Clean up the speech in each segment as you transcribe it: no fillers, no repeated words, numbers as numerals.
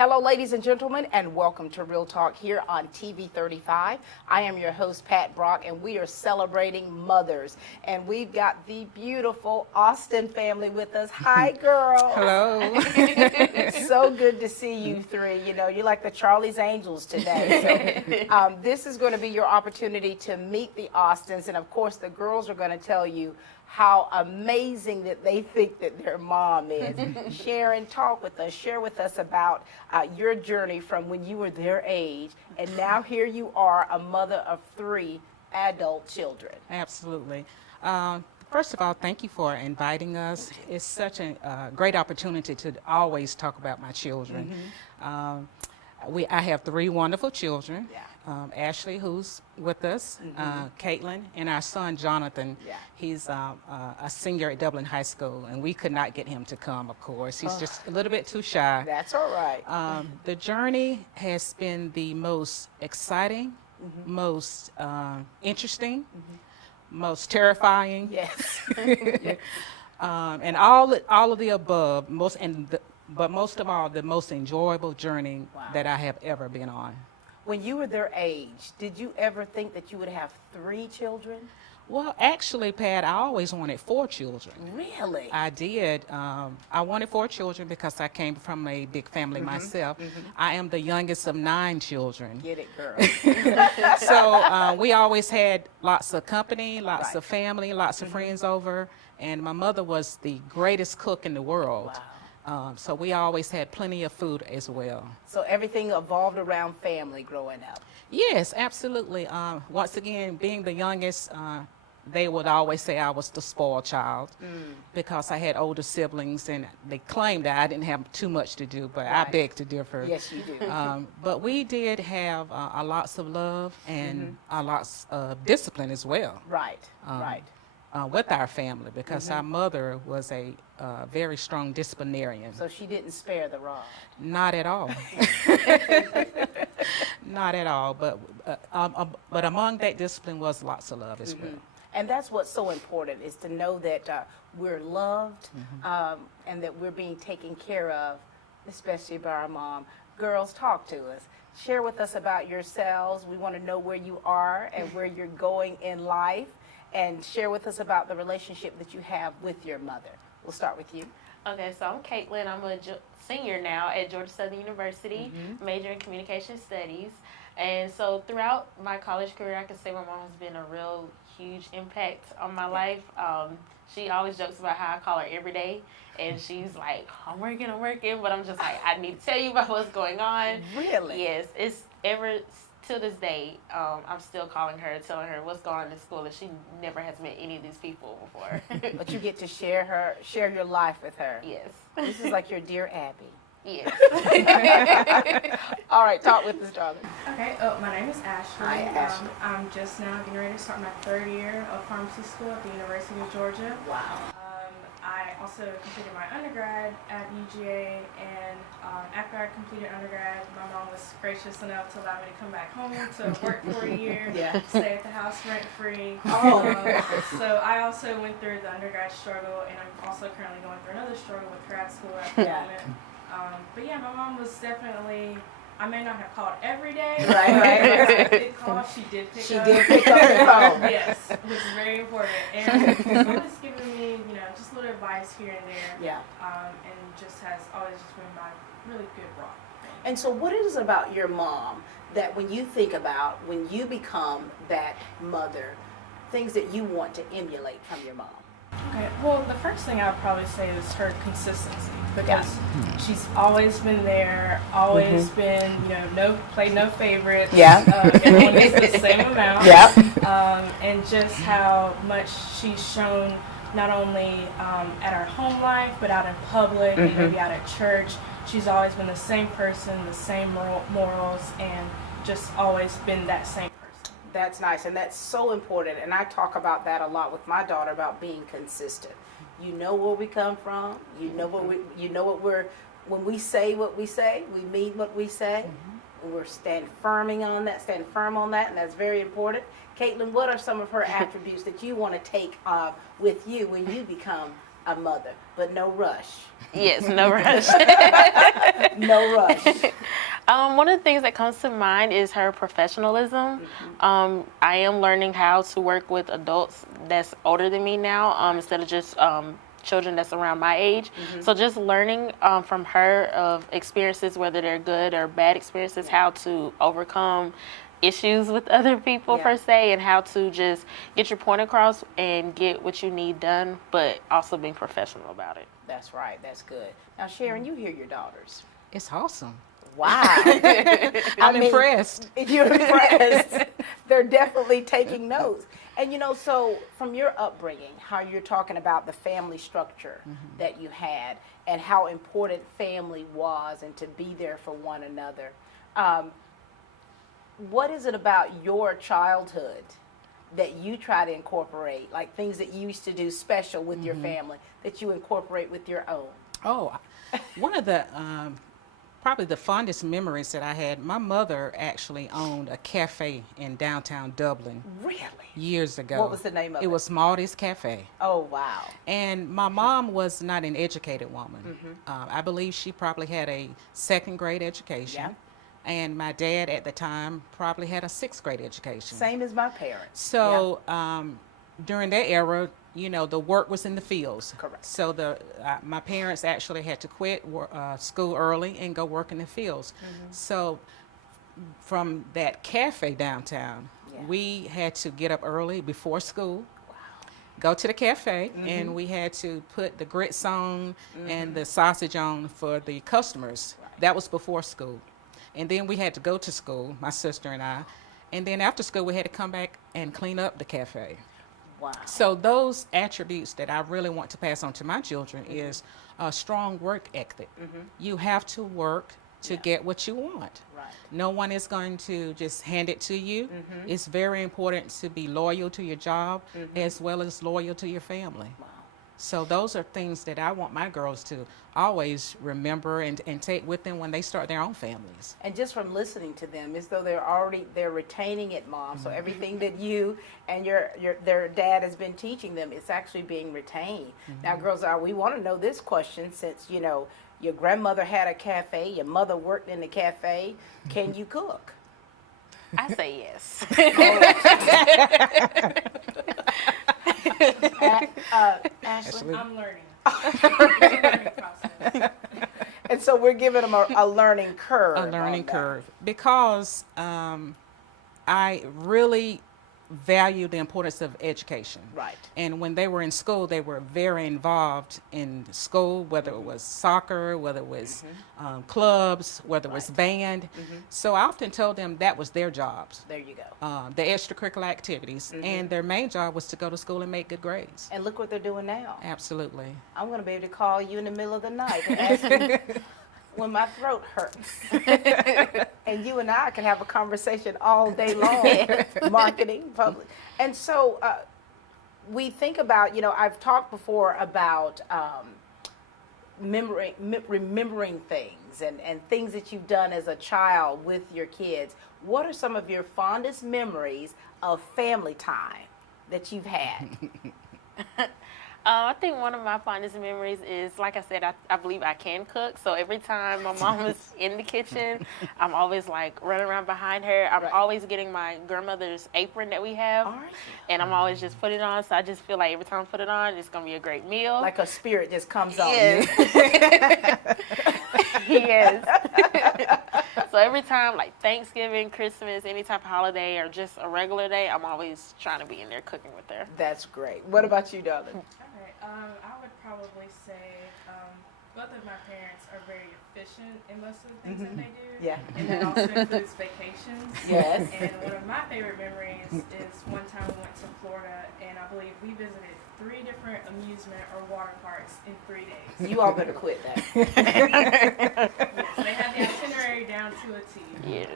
Hello, ladies and gentlemen, and welcome to Real Talk here on TV 35. I am your host, Pat Brock, and we are celebrating mothers. And we've got the beautiful Austin family with us. Hi, girls. Hello. So good to see you three. You know, you're like the Charlie's Angels today. So, this is going to be your opportunity to meet the Austins, and of course, the girls are going to tell you how amazing that they think that their mom is. Sharon, talk with us, share with us about your journey from when you were their age, and now here you are, a mother of 3 adult children. Absolutely. First of all, thank you for inviting us. It's such a great opportunity to always talk about my children. I have 3 wonderful children. Yeah. Ashley, who's with us, Caitlin, and our son, Jonathan. Yeah. He's a senior at Dublin High School, and we could not get him to come, of course. He's just a little bit too shy. That's all right. The journey has been the most exciting, most interesting, most terrifying. Yes. And all of the above, but most of all, the most enjoyable journey that I have ever been on. When you were their age, did you ever think that you would have 3 children? Well, actually, Pat, I always wanted 4 children. Really? I did. I wanted 4 children because I came from a big family myself. I am the youngest of 9 children. Get it, girl. So we always had lots of company, lots of family, lots of friends over, and my mother was the greatest cook in the world. Wow. So we always had plenty of food as well. So everything evolved around family growing up. Yes, absolutely. Once again, being the youngest, they would always say I was the spoiled child because I had older siblings, and they claimed that I didn't have too much to do, but I beg to differ. Yes, you do. But we did have a lots of love and a lots of discipline as well. Right, right. With our family, because our mother was a very strong disciplinarian. So she didn't spare the rod. Not at all. Not at all. But among that discipline was lots of love as well. And that's what's so important, is to know that we're loved and that we're being taken care of, especially by our mom. Girls, talk to us. Share with us about yourselves. We want to know where you are and where you're going in life. And share with us about the relationship that you have with your mother. We'll start with you. Okay, so I'm Caitlin. I'm a senior now at Georgia Southern University, major in communication studies. And so throughout my college career, I can say my mom has been a real huge impact on my life. She always jokes about how I call her every day. And she's like, I'm working. But I'm just like, I need to tell you about what's going on. Really? Yes, it's to this day, I'm still calling her, telling her what's going on in school, and she never has met any of these people before. But you get to share your life with her. Yes. This is like your Dear Abby. Yes. All right, talk with us, darling. Okay, my name is Ashley. Hi, Ashley. I'm just now getting ready to start my 3rd year of pharmacy school at the University of Georgia. Wow. I also completed my undergrad at UGA, and after I completed undergrad, my mom was gracious enough to allow me to come back home to work for a year, stay at the house rent-free. So I also went through the undergrad struggle, and I'm also currently going through another struggle with grad school at the moment. But yeah, my mom was definitely, I may not have called every day. Right. I did call, she did pick up. She did pick up the phone. Yes, which is very important. And she's always giving me, just little advice here and there. Yeah. And just has always just been my really good rock. And so what is it about your mom that when you think about, when you become that mother, things that you want to emulate from your mom? Okay, well, the first thing I would probably say is her consistency, because she's always been there, always been, played no favorites. Yeah. Everyone gets the same amount. Yeah. And just how much she's shown not only at our home life, but out in public and maybe out at church. She's always been the same person, the same morals, and just always been that same person. That's nice, and that's so important. And I talk about that a lot with my daughter, about being consistent. You know where we come from. You know when we say what we say, we mean what we say. And we're stand firm on that, and that's very important. Caitlin, what are some of her attributes that you want to take with you when you become a mother, but no rush. Yes, no rush. No rush. One of the things that comes to mind is her professionalism. I am learning how to work with adults that's older than me now, instead of just children that's around my age. So just learning from her of experiences, whether they're good or bad experiences, how to overcome issues with other people per se, and how to just get your point across and get what you need done, but also being professional about it. That's right. That's good. Now, Sharon, you hear your daughters. It's awesome. Wow. I'm impressed. You're impressed. They're definitely taking notes. And so from your upbringing, how you're talking about the family structure that you had and how important family was and to be there for one another. What is it about your childhood that you try to incorporate, like things that you used to do special with your family, that you incorporate with your own? Oh, one of the probably the fondest memories that I had, my mother actually owned a cafe in downtown Dublin. Really? Years ago. What was the name of it? It was Marty's Cafe. Oh, wow. And my mom was not an educated woman. I believe she probably had a second grade education. Yeah. And my dad at the time probably had a sixth grade education. Same as my parents. So during that era, the work was in the fields. Correct. So my parents actually had to quit school early and go work in the fields. So from that cafe downtown, we had to get up early before school, go to the cafe, and we had to put the grits on and the sausage on for the customers. That was before school. And then we had to go to school, my sister and I. And then after school, we had to come back and clean up the cafe. Wow. So those attributes that I really want to pass on to my children is a strong work ethic. You have to work to get what you want. Right. No one is going to just hand it to you. It's very important to be loyal to your job as well as loyal to your family. Wow. So those are things that I want my girls to always remember and take with them when they start their own families. And just from listening to them, as though they're retaining it, Mom. So everything that you and their dad has been teaching them, it's actually being retained. Now, girls, we want to know this question, since your grandmother had a cafe, your mother worked in the cafe. Can you cook? I say yes. Ashley? I'm learning. Learning process. And so we're giving them a learning curve. A learning curve, because I really value the importance of education. Right. And when they were in school, they were very involved in school, whether it was soccer, whether it was clubs, whether it was band. So I often told them that was their jobs. There you go. The extracurricular activities, and their main job was to go to school and make good grades. And look what they're doing now. Absolutely. I'm going to be able to call you in the middle of the night and ask you when my throat hurts. And you and I can have a conversation all day long, marketing, public. And so we think about, I've talked before about remembering things and things that you've done as a child with your kids. What are some of your fondest memories of family time that you've had? I think one of my fondest memories is, like I said, I believe I can cook. So every time my mom was in the kitchen, I'm always like running around behind her. I'm always getting my grandmother's apron that we have, and I'm always just putting it on. So I just feel like every time I put it on, it's going to be a great meal. Like a spirit just comes on you. Yes. So every time, like Thanksgiving, Christmas, any type of holiday, or just a regular day, I'm always trying to be in there cooking with her. That's great. What about you, darling? I would probably say both of my parents are very efficient in most of the things that they do. Yeah. And that also includes vacations. Yes. And one of my favorite memories is one time we went to Florida, and I believe we visited 3 different amusement or water parks in 3 days. You all better quit that. Yes, they had the itinerary down to a T. Yes.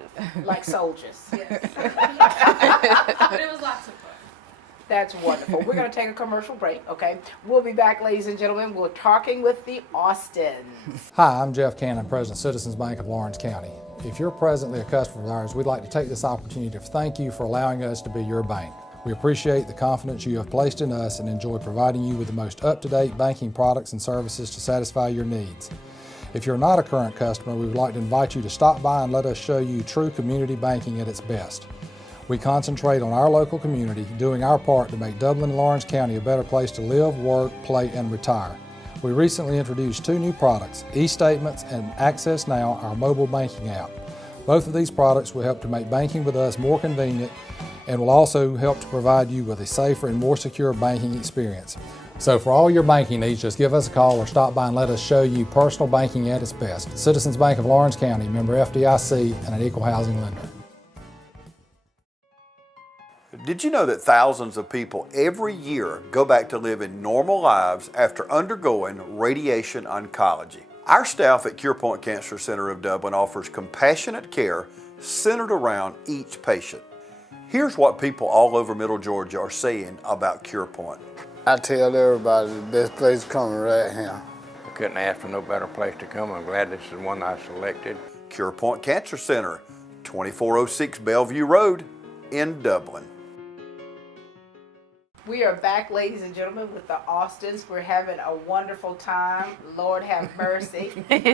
Like soldiers. Yes. But it was lots of fun. That's wonderful. We're going to take a commercial break, okay? We'll be back, ladies and gentlemen. We're talking with the Austins. Hi, I'm Jeff Cannon, President of Citizens Bank of Lawrence County. If you're presently a customer of ours, we'd like to take this opportunity to thank you for allowing us to be your bank. We appreciate the confidence you have placed in us and enjoy providing you with the most up-to-date banking products and services to satisfy your needs. If you're not a current customer, we would like to invite you to stop by and let us show you true community banking at its best. We concentrate on our local community, doing our part to make Dublin and Lawrence County a better place to live, work, play, and retire. We recently introduced 2 new products, eStatements and Access Now, our mobile banking app. Both of these products will help to make banking with us more convenient and will also help to provide you with a safer and more secure banking experience. So for all your banking needs, just give us a call or stop by and let us show you personal banking at its best. Citizens Bank of Lawrence County, member FDIC, and an equal housing lender. Did you know that thousands of people every year go back to living normal lives after undergoing radiation oncology? Our staff at CurePoint Cancer Center of Dublin offers compassionate care centered around each patient. Here's what people all over Middle Georgia are saying about CurePoint. I tell everybody the best place coming right here. I couldn't ask for no better place to come. I'm glad this is one I selected. CurePoint Cancer Center, 2406 Bellevue Road in Dublin. We are back, ladies and gentlemen, with the Austins. We're having a wonderful time. Lord have mercy. And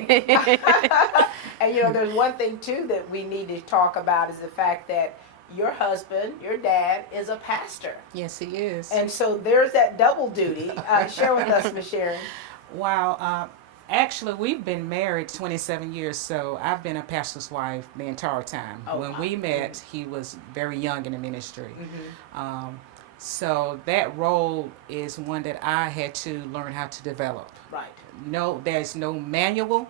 you know, there's one thing too that we need to talk about is the fact that your husband, your dad, is a pastor. Yes, he is. And so there's that double duty. Share with us, Ms. Sharon. Wow. Actually, we've been married 27 years, so I've been a pastor's wife the entire time. Oh, when wow. we met, he was very young in the ministry. So that role is one that I had to learn how to develop. Right. No, there's no manual,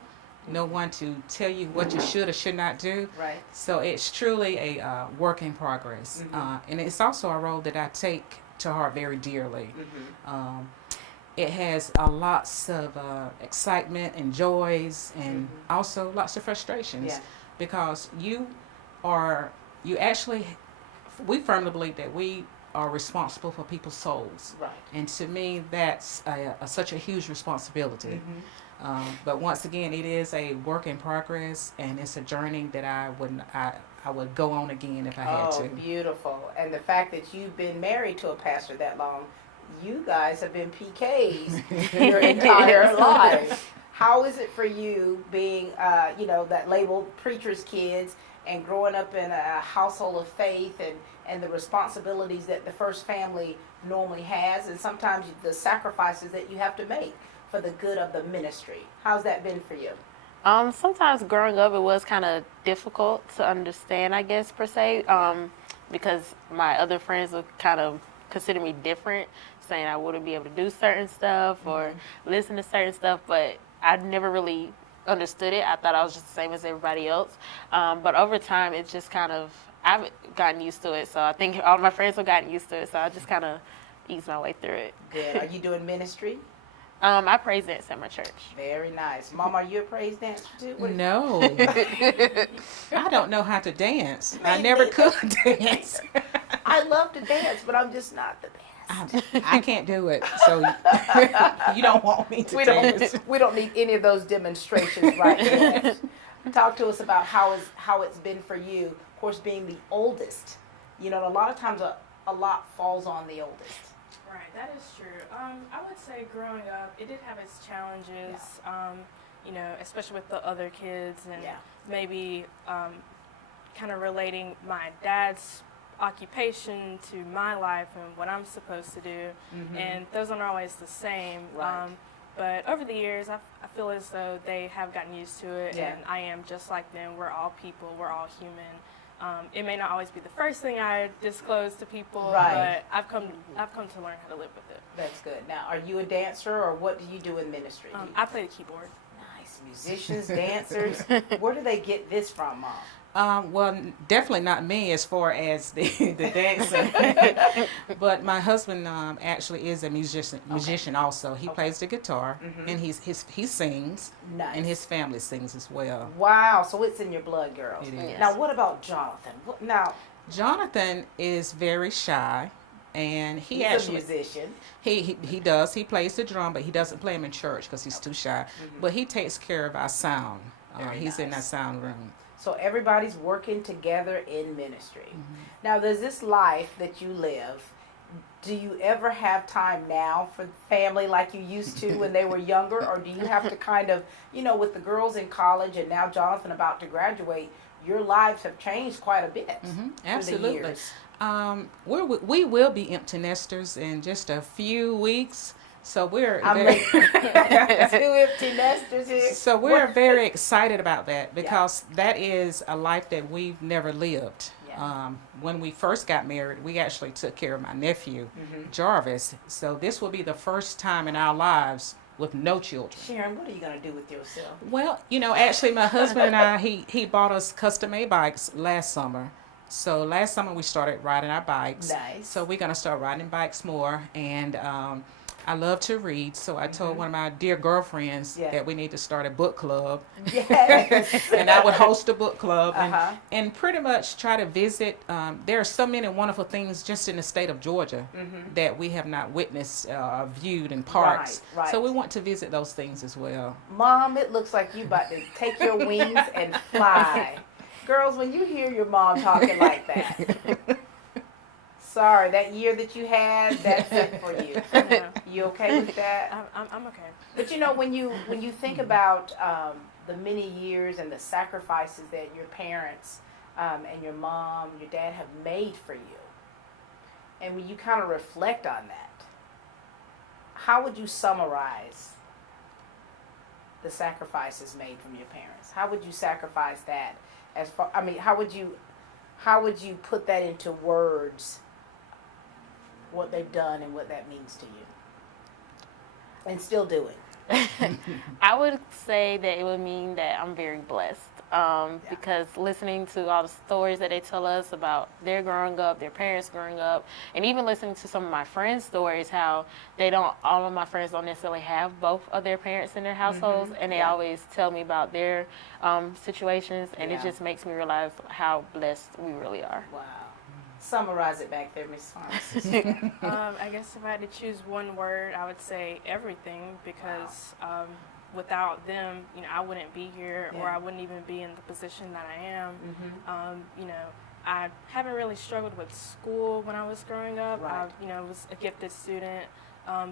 no one to tell you what you should or should not do. Right. So it's truly a work in progress. And it's also a role that I take to heart very dearly. It has lots of excitement and joys and also lots of frustrations. Yeah. Because we firmly believe that we are responsible for people's souls. Right. And to me, that's such a huge responsibility. But once again, it is a work in progress, and it's a journey that I would go on again if I had to. Oh, beautiful. And the fact that you've been married to a pastor that long, you guys have been PKs your entire life. How is it for you being, that labeled preacher's kids and growing up in a household of faith and the responsibilities that the first family normally has, and sometimes the sacrifices that you have to make for the good of the ministry? How's that been for you? Sometimes growing up, it was kind of difficult to understand, I guess, per se, because my other friends would kind of consider me different, saying I wouldn't be able to do certain stuff or listen to certain stuff, but I never really understood it. I thought I was just the same as everybody else. But over time, it's just kind of, I've gotten used to it. So I think all my friends have gotten used to it. So I just kind of eased my way through it. Good. Are you doing ministry? I praise dance at my church. Very nice. Mom, are you a praise dancer too? No. I don't know how to dance. I never could dance. I love to dance, but I'm just not the best. I can't do it, so you don't want me to dance. We don't need any of those demonstrations right now. Talk to us about how it's been for you. Of course, being the oldest, a lot of times a lot falls on the oldest. Right, that is true. I would say growing up, it did have its challenges, especially with the other kids and maybe kind of relating my dad's occupation to my life and what I'm supposed to do. And those aren't always the same. Right. But over the years, I feel as though they have gotten used to it, Yeah. and I am just like them. We're all people. We're all human. It may not always be the first thing I disclose to people, Right. but I've come to learn how to live with it. That's good. Now, are you a dancer, or what do you do in ministry? I play the keyboard. Nice. Musicians, dancers. Where do they get this from, Mom? Well, definitely not me as far as the dancing. But my husband actually is a musician also. He plays the guitar and he sings, Nice. and his family sings as well. Wow. So it's in your blood, girls. It is. Now, what about Jonathan? Now, Jonathan is very shy, and he's actually a musician. he does. He plays the drum, but he doesn't play them in church because he's too shy. But he takes care of our sound. Very He's in nice. our sound room. So everybody's working together in ministry. Now, there's this life that you live. Do you ever have time now for family like you used to when they were younger? Or do you have to kind of, you know, with the girls in college and now Jonathan about to graduate, your lives have changed quite a bit through the Absolutely. years. We will be empty nesters in just a few weeks. So we're I mean, 2 empty nesters here. so we're very excited about that because that is a life that we've never lived. Yeah. When we first got married, we actually took care of my nephew, Jarvis. So this will be the first time in our lives with no children. Sharon, what are you going to do with yourself? Well, you know, actually my husband and I, he bought us custom-made bikes last summer. So last summer we started riding our bikes. Nice. So we're going to start riding bikes more. And I love to read. So I told one of my dear girlfriends that we need to start a book club. Yes. And I would host a book club and pretty much try to visit. There are so many wonderful things just in the state of Georgia that we have not witnessed or viewed in parks. Right. So we want to visit those things as well. Mom, it looks like you about to take your wings and fly. Girls, when you hear your mom talking like that, sorry, that year that you had, that's it for you. You okay with that? I'm okay. But you know, when you think about the many years and the sacrifices that your parents and your mom, your dad have made for you, and when you kind of reflect on that, how would you summarize the sacrifices made from your parents? How would you sacrifice that? As far, I mean, how would you put that into words? What they've done and what that means to you, and still doing. I would say that it would mean that I'm very blessed because listening to all the stories that they tell us about their growing up, their parents growing up, and even listening to some of my friends' stories, how all of my friends don't necessarily have both of their parents in their households, and they always tell me about their situations, and it just makes me realize how blessed we really are. Wow. Summarize it back there, Miss Pharmacist. I guess if I had to choose one word, I would say everything, because without them, you know, I wouldn't be here, or I wouldn't even be in the position that I am. You know, I haven't really struggled with school when I was growing up. I, you know, was a gifted student,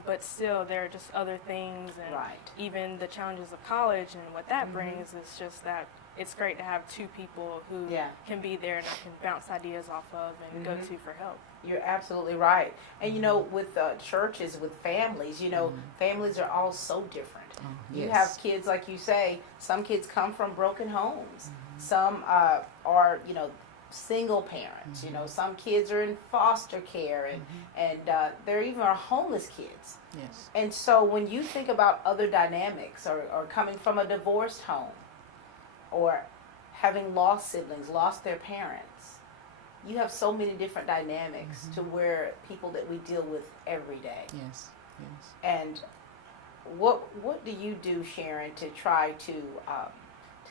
but still there are just other things, and even the challenges of college and what that brings is just that it's great to have two people who can be there and I can bounce ideas off of and go to for help. You're absolutely right. And you know, with churches, with families, you know, families are all so different. You have kids, like you say, some kids come from broken homes. Some are, you know, single parents. You know, some kids are in foster care, and there even are homeless kids. Yes. And so when you think about other dynamics, or coming from a divorced home, or having lost siblings, lost their parents, you have so many different dynamics to where people that we deal with every day. Yes. Yes. And what do you do, Sharon, to try to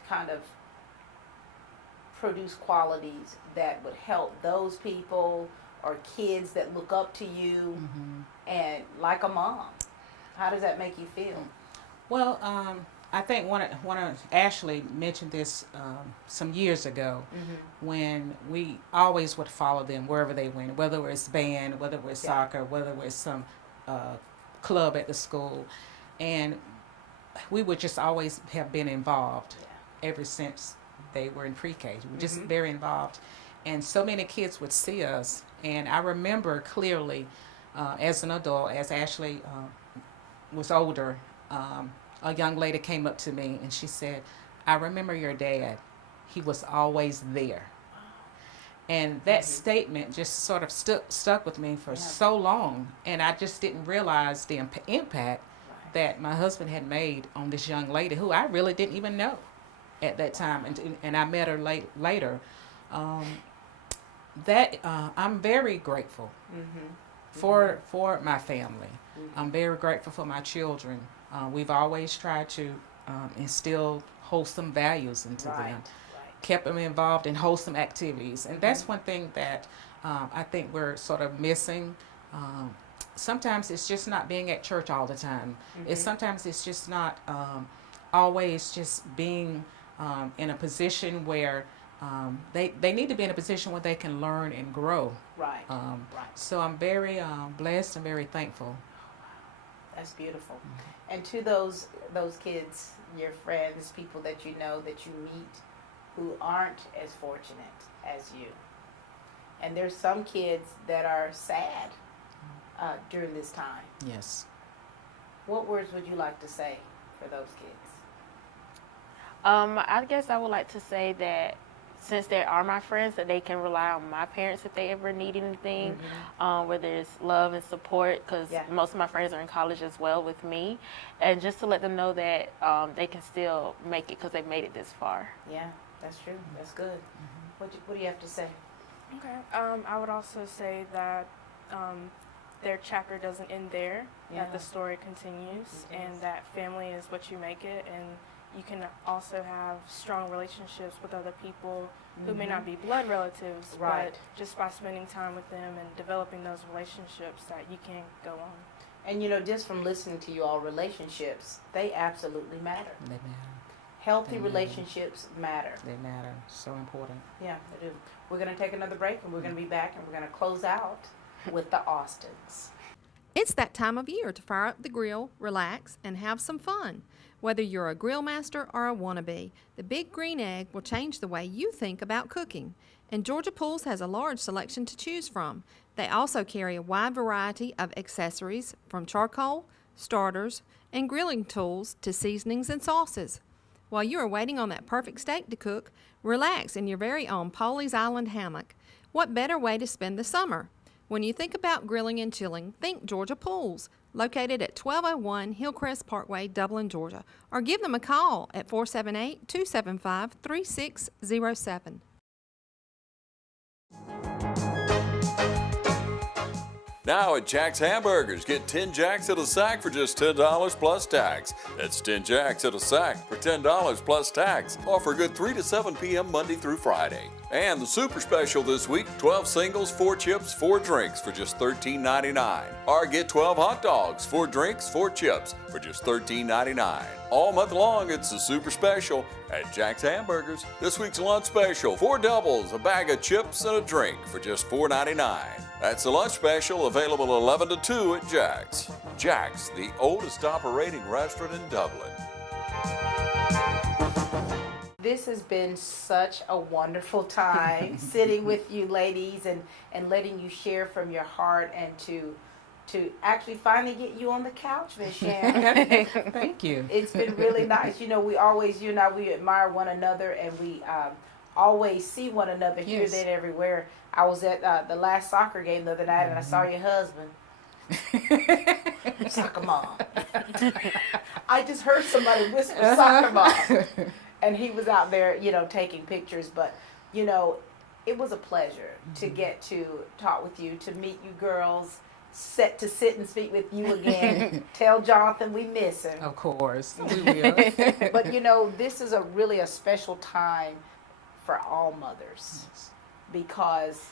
kind of produce qualities that would help those people or kids that look up to you and like a mom? How does that make you feel? Well, I think one of Ashley mentioned this some years ago when we always would follow them wherever they went, whether it was band, whether it was soccer, whether it was some club at the school, and we would just always have been involved ever since they were in pre-K. We were just very involved, and so many kids would see us, and I remember clearly as an adult, as Ashley was older, a young lady came up to me and she said, "I remember your dad. He was always there." And that statement just sort of stuck with me for so long, and I just didn't realize the impact that my husband had made on this young lady who I really didn't even know at that time, and I met her later. I'm very grateful for my family. I'm very grateful for my children. We've always tried to instill wholesome values into them, kept them involved in wholesome activities. And that's one thing that I think we're sort of missing. Sometimes it's just not being at church all the time. Sometimes it's just not always just being in a position where they need to be in a position where they can learn and grow. Right. Right. So I'm very blessed and very thankful. That's beautiful. And to those kids, your friends, people that you know, that you meet, who aren't as fortunate as you. And there's some kids that are sad during this time. Yes. What words would you like to say for those kids? I guess I would like to say that since they are my friends, that they can rely on my parents if they ever need anything, whether it's love and support, because most of my friends are in college as well with me, and just to let them know that they can still make it because they've made it this far. Yeah, that's true. That's good. What do you have to say? Okay. I would also say that their chapter doesn't end there, that the story continues, and that family is what you make it, and you can also have strong relationships with other people who may not be blood relatives, but just by spending time with them and developing those relationships that you can go on. And you know, just from listening to you all, relationships, they absolutely matter. They matter. Healthy relationships matter. They matter. So important. Yeah, they do. We're going to take another break, and we're going to be back, and we're going to close out with the Austins. It's that time of year to fire up the grill, relax, and have some fun. Whether you're a grill master or a wannabe, the Big Green Egg will change the way you think about cooking. And Georgia Pools has a large selection to choose from. They also carry a wide variety of accessories from charcoal, starters, and grilling tools to seasonings and sauces. While you are waiting on that perfect steak to cook, relax in your very own Polly's Island hammock. What better way to spend the summer? When you think about grilling and chilling, think Georgia Pools, located at 1201 Hillcrest Parkway, Dublin, Georgia, or give them a call at 478-275-3607. Now at Jack's Hamburgers, get 10 Jacks at a sack for just $10 plus tax. That's 10 Jacks at a sack for $10 plus tax. Offer good 3 to 7 p.m. Monday through Friday. And the super special this week, 12 singles, 4 chips, 4 drinks for just $13.99. Or get 12 hot dogs, 4 drinks, 4 chips for just $13.99. All month long, it's the super special at Jack's Hamburgers. This week's lunch special, 4 doubles, a bag of chips, and a drink for just $4.99. That's the lunch special, available 11 to 2 at Jack's. Jack's, the oldest operating restaurant in Dublin. This has been such a wonderful time sitting with you ladies and letting you share from your heart, and to actually finally get you on the couch, Miss Sharon. Thank you. It's been really nice. You know, you and I, we admire one another, and we always see one another here, there, and everywhere. I was at the last soccer game the other night, and I saw your husband. Soccer mom. I just heard somebody whisper soccer mom. And he was out there, you know, taking pictures. But, you know, it was a pleasure to get to talk with you, to meet you girls, to sit and speak with you again. Tell Jonathan we miss him. Of course, we will. But, you know, this is really a special time for all mothers. Yes. Because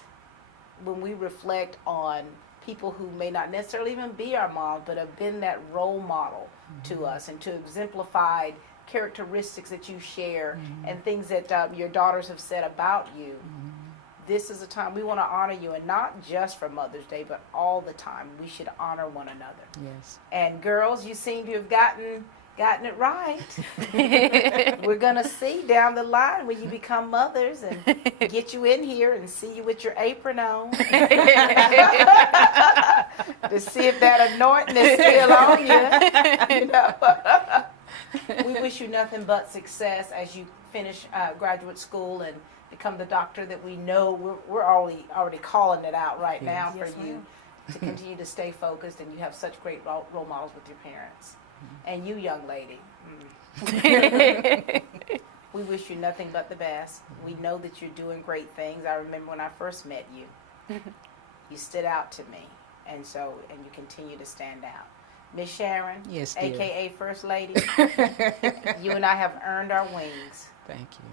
when we reflect on people who may not necessarily even be our mom, but have been that role model to us, and to exemplify characteristics that you share and things that your daughters have said about you. This is a time we want to honor you, and not just for Mother's Day, but all the time. We should honor one another. Yes. And girls, you seem to have gotten it right. We're going to see down the line when you become mothers and get you in here and see you with your apron on. To see if that anointing is still on you. You know? We wish you nothing but success as you finish graduate school and become the doctor that we know. We're already calling it out right now for you to continue to stay focused, and you have such great role models with your parents. And you, young lady, we wish you nothing but the best. We know that you're doing great things. I remember when I first met you, you stood out to me, and you continue to stand out. Miss Sharon, yes, dear. AKA First Lady, you and I have earned our wings. Thank you.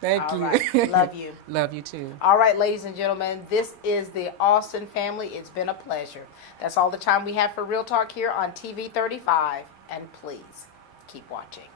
Thank you. Right. Love you. Love you too. All right, ladies and gentlemen, this is the Austin family. It's been a pleasure. That's all the time we have for Real Talk here on TV 35. And please keep watching.